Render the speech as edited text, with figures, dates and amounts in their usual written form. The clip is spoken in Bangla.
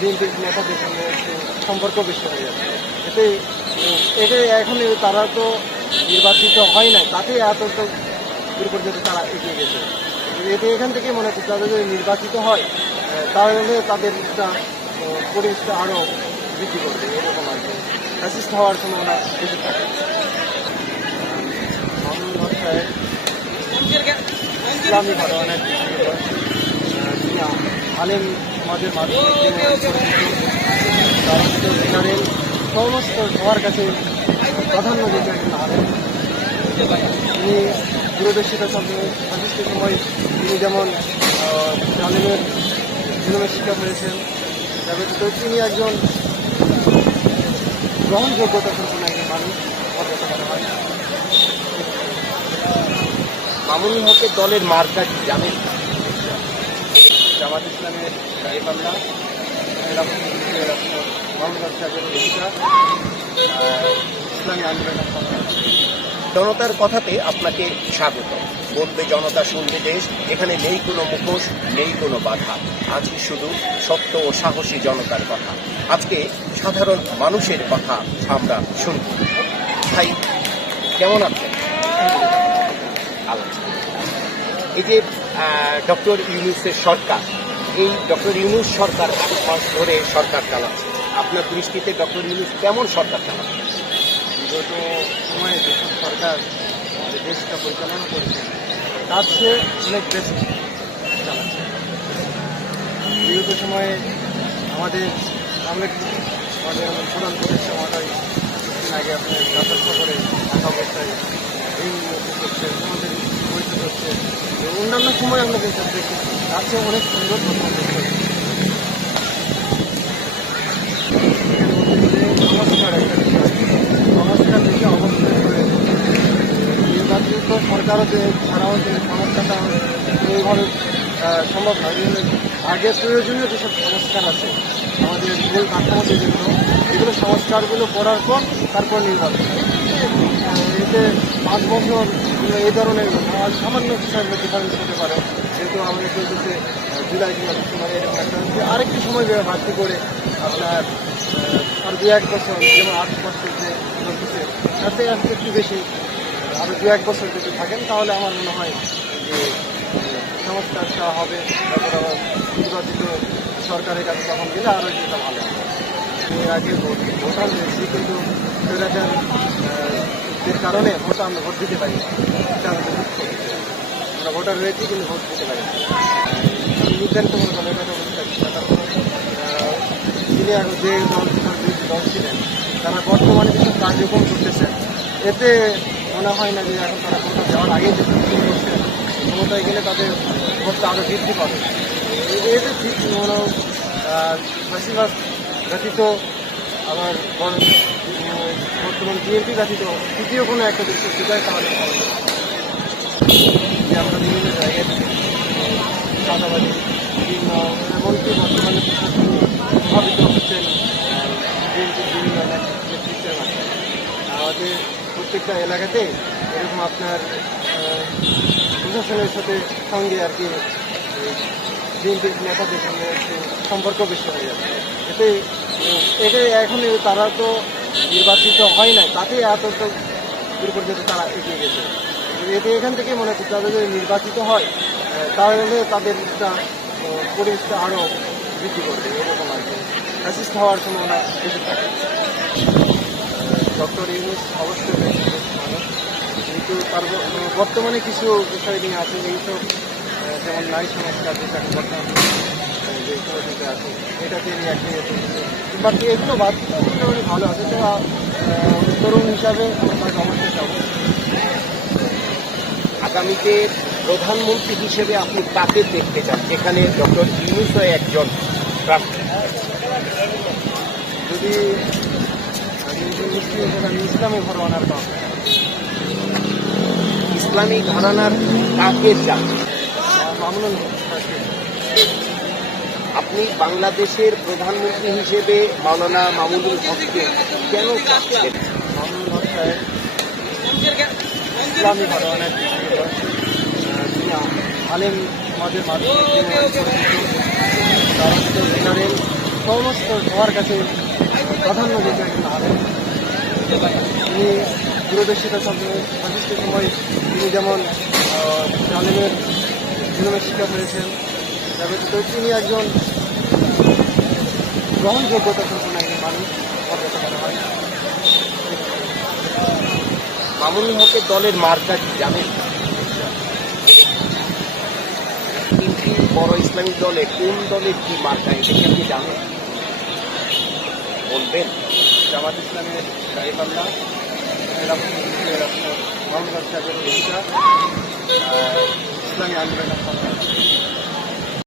বিএনপির নেতাদের সঙ্গে একটু সম্পর্ক বেশি হয়ে যাচ্ছে। এতে এতে এখন তারা তো নির্বাচিত হয় নাই, তাতে এত তো দূর পর্যন্ত তারা এগিয়ে গেছে। এতে এখান থেকে মনে হচ্ছে তারা যদি নির্বাচিত হয় তাহলে তাদের একটা পরিবেশটা আরও বৃদ্ধি করবে, এরকম আর কি ফ্যাসিস্ট হওয়ার সম্ভাবনা বেশি থাকে। মামুনুল হক সাহেব ইসলামী ঘরানার তিনি আলেম সমাজের মাধ্যমে জেনারেল সমস্ত সবার কাছে প্রাধান্য দিয়েছে একজন আলেম। তিনি দূরদর্শিতা সন্তুষ্টির সময় তিনি যেমন আলেমের জুলুমের শিকার হয়েছেন, তো তিনি একজন গ্রহণযোগ্যতা সম্পন্ন একজন মানুষ বলতে পারা হয়। মামুনুল হকের দলের মার্কা কি জানেন? জামাত ইসলামের গাইবাল্লা, মোহাম্মদ হক সাহেবের ভূমিকা, ইসলামী আন্দোলনের জনতার কথাতে আপনাকে স্বাগত। বলবে জনতা, শুনবে দেশ। এখানে নেই কোনো মুখোশ, নেই কোনো বাধা। আজকে শুধু সত্য ও সাহসী জনতার কথা। আজকে সাধারণ মানুষের কথা আমরা শুনব। ভাই, কেমন আছেন? এই যে ডক্টর ইউনূসের সরকার, এই ডক্টর ইউনূস সরকার 5 মাস ধরে সরকার চালাচ্ছে। আপনার দৃষ্টিতে ডক্টর ইউনূস কেমন সরকার চালাচ্ছে? বিগত সময়ে যেসব সরকার আমাদের দেশটা পরিচালনা করেছে তার চেয়ে অনেক বেশি চালাচ্ছে। বিগত সময়ে আমাদের প্রধান উপদেষ্টা মহোদয় কিছুদিন আগে আপনার যাত্রা সফরে থাকা অবস্থায় এই করছে, আমাদের বৈঠক হচ্ছে। অন্যান্য সময় আমরা যেসব দেখি তার চেয়ে অনেক সুন্দর সংস্কার একটা বিষয়, সংস্কার থেকে অবস্থান করে নির্বাচিত সরকারও যে ছাড়াও যে সংস্কারটা এইভাবে সম্ভব নয়। আগে প্রয়োজনীয় যেসব সংস্কার আছে আমাদের মূল কাঠামোতে যেগুলো, এগুলো সংস্কারগুলো করার পর তারপর নির্বাচন। এতে 5 বছর এই ধরনের সামান্য ডিফারেন্স হতে পারে, যেহেতু আমাদের চলতেছে জুলাই কিংবা ডিসেম্বর, এরকম একটা আরেকটু সময় বাড়তি করে আপনার আর 2-1 বছর, যেমন 8 বছর যে চলতেছে তাতে একটু বেশি আরও 2-1 বছর যদি থাকেন তাহলে আমার মনে হয় যে সংস্কারটা হবে। তারপর আবার নির্বাচিত সরকারের কাছে তখন গেলে আরও যেটা ভালো হবে। এর আগে ভোটার হয়েছি, কিন্তু এর কারণে আমরা ভোট দিতে পারি, আমরা ভোটার হয়েছি কিন্তু ভোট দিতে পারি নির্ধারিত কোনো দলের কথা বলতে পারি। তিনি এখন যে দল ছিলেন তারা বর্তমানে যেসব কার্যক্রম করতেছেন, এতে মনে হয় না যে এখন তারা ক্ষমতা যাওয়ার আগেই যেসব শুরু করছেন, ক্ষমতায় গেলে তাদের ভোটটা আরও বৃদ্ধি পাবে। এতে ঠিক মনে বেশিরভাগ ব্যতীত আবার বর্তমান বিএনপি ব্যতীত তৃতীয় কোনো একটা দেশের বিদায় তাহলে যে আমরা বিভিন্ন জায়গায় চাঁদাবাদী বিভিন্ন এমনকি বর্তমানে প্রভাবিত হচ্ছেন বিএনপির বিভিন্ন নেতৃত্বের মাধ্যমে। আমাদের প্রত্যেকটা এলাকাতে এরকম আপনার প্রশাসনের সঙ্গে আর কি বিএনপির নেতাদের সঙ্গে একটু সম্পর্ক বেশি হয়ে যাচ্ছে। এতে এখন তারা তো নির্বাচিত হয় নাই, তাতে এত তো দূর পর্যন্ত তারা এগিয়ে গেছে। এতে এখান থেকে মনে হচ্ছে তারা যদি নির্বাচিত হয় তাহলে তাদের একটা পরিবেশটা আরও বৃদ্ধি করবে, এরকম আর কি ফ্যাসিস্ট হওয়ার সম্ভাবনা বেশি থাকে। ডক্টর ইউনূস অবশ্যই মানুষ, কিন্তু তার বর্তমানে কিছু বিষয় নিয়ে আছে এইসব, যেমন নারী সংস্কার যেটাকে বর্তমানে যে কমিটিতে আছে এটাকে নিয়ে একটি বাকি এগুলো বাদ মোটামুটি ভালো আছে। তো তরুণ হিসাবে তাকে অবশ্যই চাবো। আগামীতে প্রধানমন্ত্রী হিসেবে আপনি কাকে দেখতে চান, যেখানে ডক্টর ইউনূস একজন প্রার্থী? যদি আমি মুসলিম হিসেবে আমি ইসলামী ঘরানার কাজ, ইসলামী ঘরানার কাকে চান? মামুনুল হক। আপনি বাংলাদেশের প্রধানমন্ত্রী হিসেবে মাওলানা মামুনুল হককে কেন চাচ্ছেন? মামুনুল হক সাহেব ইসলামী ঘরানার তিনি আলেম সমাজের মাধ্যমে জেনারেল সমস্ত সবার কাছে প্রাধান্য দিতে একজন আলেম। তিনি দূরদর্শিতার সাথে সচেষ্ট সময় তিনি যেমন আলেমের জুলুমের শিকার হয়েছেন, তার ব্যতীত তিনি একজন গ্রহণযোগ্যতা সম্পন্ন একজন মানুষ আমার কাছে মনে হয়। মামুনুল হকের দলের মার্কা কি জানেন? তিনটি বড় ইসলামিক দলে কোন দলের কি মার্কা এটা কি আপনি জানেন? বলবেন? জামাত ইসলামের দাঁড়িপাল্লা, মোহাম্মদ সাহেবের ভূমিকা, ইসলামী আন্দোলনের